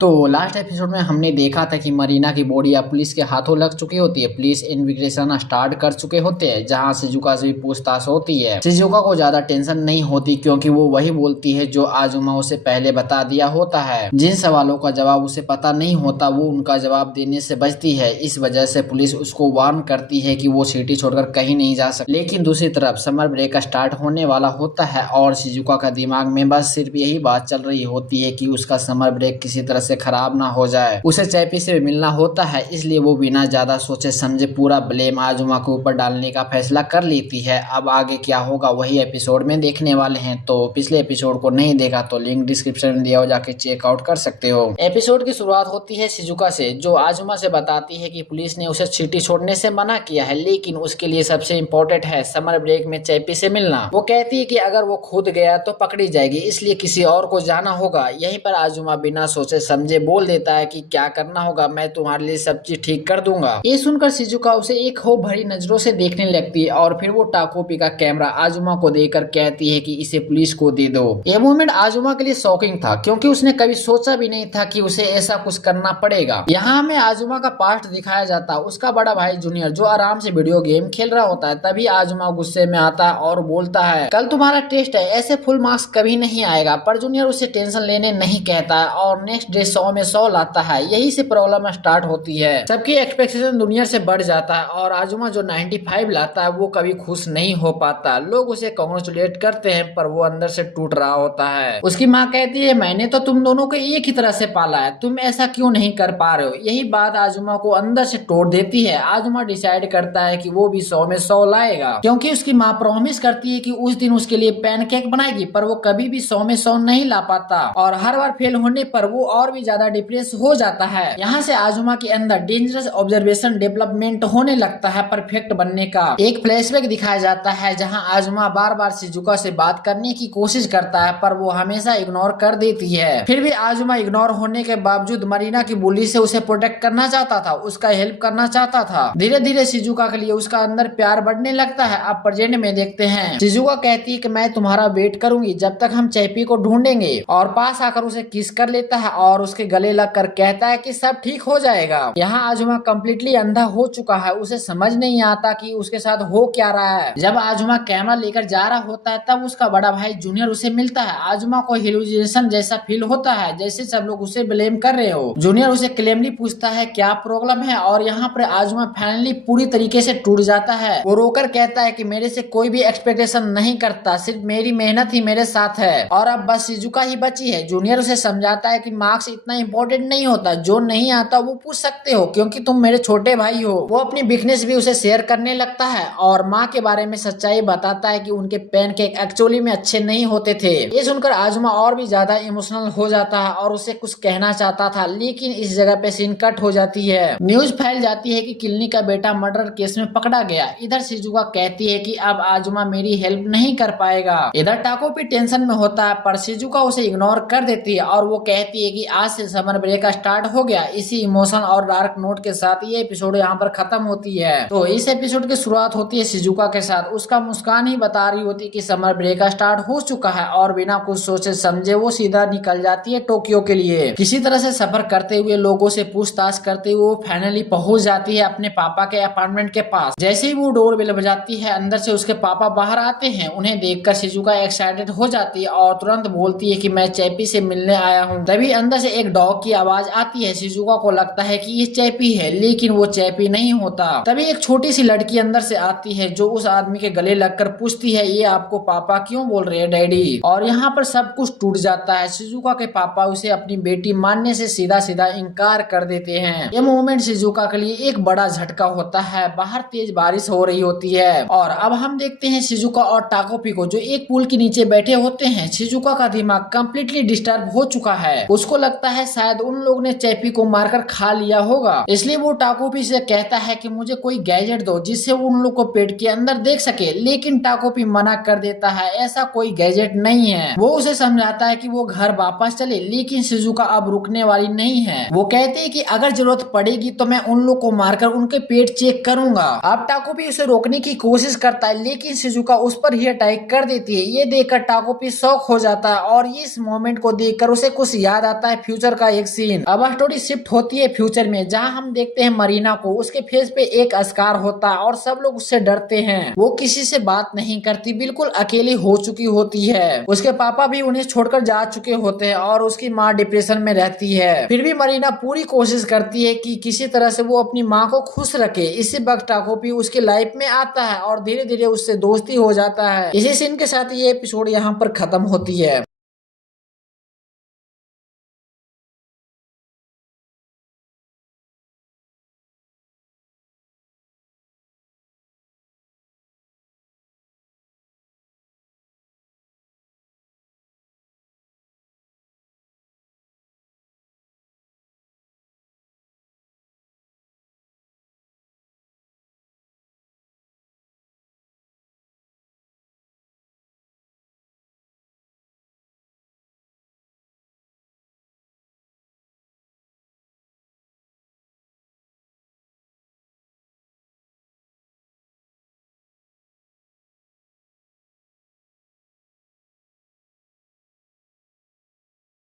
तो last episode में हमने देखा था कि मरीना की बॉडी अब पुलिस के हाथों लग चुकी होती है। पुलिस इन्वेस्टिगेशन स्टार्ट कर चुके होते हैं, जहां शिजुका से भी पूछताछ होती है। शिजुका को ज्यादा टेंशन नहीं होती क्योंकि वो वही बोलती है जो आजुमा उसे पहले बता दिया होता है। जिन सवालों का जवाब उसे पता नहीं होता वो उनका जवाब देने से बचती है। इस वजह से पुलिस उसको वार्न करती है कि वो सिटी छोड़कर कहीं नहीं जा सकती। लेकिन दूसरी तरफ समर ब्रेक स्टार्ट होने वाला होता है और शिजुका का दिमाग में बस सिर्फ यही बात चल रही होती है कि उसका समर ब्रेक किसी तरह से खराब ना हो जाए। उसे चैपी से मिलना होता है, इसलिए वो बिना ज्यादा सोचे समझे पूरा ब्लेम आजुमा के ऊपर डालने का फैसला कर लेती है। अब आगे क्या होगा वही एपिसोड में देखने वाले हैं। तो पिछले एपिसोड को नहीं देखा तो लिंक डिस्क्रिप्शन में दिया हो, जाके चेकआउट कर सकते हो। एपिसोड की शुरुआत होती है शिजुका से, जो आजुमा से बताती है कि पुलिस ने उसे सिटी छोड़ने से मना किया है, लेकिन उसके लिए सबसे इम्पोर्टेंट है समर ब्रेक में चैपी से मिलना। वो कहती है कि अगर वो खुद गया तो पकड़ी जाएगी, इसलिए किसी और को जाना होगा। यहीं पर आजुमा बिना सोचे समझे बोल देता है कि क्या करना होगा, मैं तुम्हारे लिए सब चीज ठीक कर दूंगा। ये सुनकर शिजुका उसे एक हो भरी नजरों से देखने लगती है और फिर वो टाकोपी का कैमरा आजुमा को देकर कहती है कि इसे पुलिस को दे दो। ये मोमेंट आजुमा के लिए शॉकिंग था क्योंकि उसने कभी सोचा भी नहीं था कि उसे ऐसा कुछ करना पड़ेगा। यहाँ हमें आजुमा का पास्ट दिखाया जाता है, उसका बड़ा भाई जूनियर जो आराम से वीडियो गेम खेल रहा होता है। तभी आजुमा गुस्से में आता है और बोलता है कल तुम्हारा टेस्ट है, ऐसे फुल मार्क्स कभी नहीं आएगा। पर जूनियर उसे टेंशन लेने नहीं कहता है और नेक्स्ट डे 100 में 100 लाता है। यही से प्रॉब्लम स्टार्ट होती है। सबकी एक्सपेक्टेशन जूनियर से बढ़ जाता है और आजुमा जो 95 लाता है वो कभी खुश नहीं हो पाता। लोग उसे कांग्रेचुलेट करते हैं पर वो अंदर से टूट रहा होता है। उसकी माँ कहती है मैंने तो तुम दोनों को एक ही तरह से पाला है, तुम ऐसा क्यों नहीं कर पा रहे हो। यही बात आजुमा को अंदर से तोड़ देती है। आजुमा डिसाइड करता है कि वो भी 100 में 100 लाएगा क्योंकि उसकी माँ प्रॉमिस करती है कि उस दिन उसके लिए पैनकेक बनाएगी, पर वो कभी भी 100 में 100 नहीं ला पाता और हर बार फेल होने पर वो और भी ज्यादा डिप्रेस हो जाता है। यहाँ से आजुमा के अंदर डेंजरस ऑब्जर्वेशन डेवलपमेंट होने लगता है परफेक्ट बनने का। एक फ्लैशबैक दिखाया जाता है जहाँ आजुमा बार बार शिजुका से बात करने की कोशिश करता है पर वो हमेशा इग्नोर कर देती है। फिर भी आजुमा इग्नोर होने के बावजूद मरीना की बुली से उसे प्रोटेक्ट करना चाहता था, उसका हेल्प करना चाहता था। धीरे धीरे शिजुका के लिए उसका अंदर प्यार बढ़ने लगता है। अब प्रेजेंट में देखते हैं शिजुका कहती है कि मैं तुम्हारा वेट करूंगी जब तक हम चैपी को ढूंढेंगे, और पास आकर उसे किस कर लेता है और उसके गले लग कर कहता है कि सब ठीक हो जाएगा। यहाँ आजुमा कम्प्लीटली अंधा हो चुका है, उसे समझ नहीं आता कि उसके साथ हो क्या रहा है। जब आजुमा कैमरा लेकर जा रहा होता है तब उसका बड़ा भाई जूनियर उसे मिलता है। आजुमा को हेलुसिनेशन जैसा फील होता है, जैसे सब लोग उसे ब्लेम कर रहे हो। जूनियर उसे क्लेमली पूछता है क्या प्रॉब्लम है और यहाँ पर आजुमा फाइनली पूरी तरीके से टूट जाता है। वो रोकर कहता है कि मेरे से कोई भी एक्सपेक्टेशन नहीं करता, सिर्फ मेरी मेहनत ही मेरे साथ है और अब बस शिजुका ही बची है। जूनियर उसे समझाता है कि मार्क्स इतना इम्पोर्टेंट नहीं होता, जो नहीं आता वो पूछ सकते हो क्योंकि तुम मेरे छोटे भाई हो। वो अपनी वीकनेस भी उसे शेयर करने लगता है और माँ के बारे में सच्चाई बताता है कि उनके पैनकेक एक्चुअली में अच्छे नहीं होते थे। ये सुनकर आजुमा और भी ज्यादा इमोशनल हो जाता है और उसे कुछ कहना चाहता था, लेकिन इस जगह पे सीन कट हो जाती है। न्यूज फैल जाती है कि किलनी का बेटा मर्डर केस में पकड़ा गया। इधर शिजुका कहती है कि अब आजुमा मेरी हेल्प नहीं कर पाएगा। इधर टाकोपी टेंशन में होता है पर शिजुका उसे इग्नोर कर देती है और वो कहती है कि आज से समर ब्रेक स्टार्ट हो गया। इसी इमोशन और डार्क नोट के साथ ये एपिसोड यहाँ पर खत्म होती है। तो इस एपिसोड की शुरुआत होती है शिजुका के साथ। उसका मुस्कान ही बता रही होती है कि समर ब्रेक स्टार्ट हो चुका है और बिना कुछ सोचे समझे वो सीधा निकल जाती है टोक्यो के लिए। किसी तरह से सफर करते हुए लोगों से पूछताछ करते हुए वो फाइनली पहुंच जाती है अपने पापा के अपार्टमेंट के पास। जैसे ही वो डोर बेल बजाती है अंदर से उसके पापा बाहर आते हैं। उन्हें देखकर शिजुका एक्साइटेड हो जाती है और तुरंत बोलती है कि मैं चैपी से मिलने आया हूँ। तभी अंदर से एक डॉग की आवाज आती है। शिजुका को लगता है कि ये चैपी है, लेकिन वो चैपी नहीं होता। तभी एक छोटी सी लड़की अंदर से आती है जो उस आदमी के गले लगकर पूछती है ये आपको पापा क्यों बोल रहे हैं डैडी। और यहाँ पर सब कुछ टूट जाता है। शिजुका के पापा उसे अपनी बेटी मानने से सीधा सीधा इनकार कर देते हैं। ये मोमेंट शिजुका के लिए एक बड़ा झटका होता है। बाहर तेज बारिश हो रही होती है और अब हम देखते हैं शिजुका और टाकोपी को जो एक पुल के नीचे बैठे होते हैं। शिजुका का दिमाग कम्प्लीटली डिस्टर्ब हो चुका है। उसको लगता है शायद उन लोग ने चैपी को मारकर खा लिया होगा, इसलिए वो टाकोपी से कहता है कि मुझे कोई गैजेट दो जिससे उन लोग को पेट के अंदर देख सके, लेकिन टाकोपी मना कर देता है ऐसा कोई गैजेट नहीं है। वो उसे समझाता है कि वो घर वापस चले, लेकिन शिजुका अब रुकने वाली नहीं है। वो कहते हैं कि अगर जरूरत पड़ेगी तो मैं उन लोग को मारकर उनके पेट चेक करूंगा। अब टाकोपी उसे रोकने की कोशिश करता है लेकिन शिजुका उस पर ही अटैक कर देती है। ये देखकर टाकोपी शॉक हो जाता है और इस मोमेंट को देखकर उसे कुछ याद आता है फ्यूचर का एक सीन। अब स्टोरी शिफ्ट होती है फ्यूचर में, जहाँ हम देखते हैं मरीना को, उसके फेस पे एक अस्कार होता है और सब लोग उससे डरते हैं। वो किसी से बात नहीं करती, बिल्कुल अकेली हो चुकी होती है। उसके पापा भी उन्हें छोड़कर जा चुके होते हैं और उसकी माँ डिप्रेशन में रहती है। फिर भी मरीना पूरी कोशिश करती है कि किसी तरह से वो अपनी माँ को खुश रखे। इसी वक्त टाकोपी उसकी लाइफ में आता है और धीरे धीरे उससे दोस्ती हो जाता है। इसी सीन के साथ ये एपिसोड यहाँ पर खत्म होती है।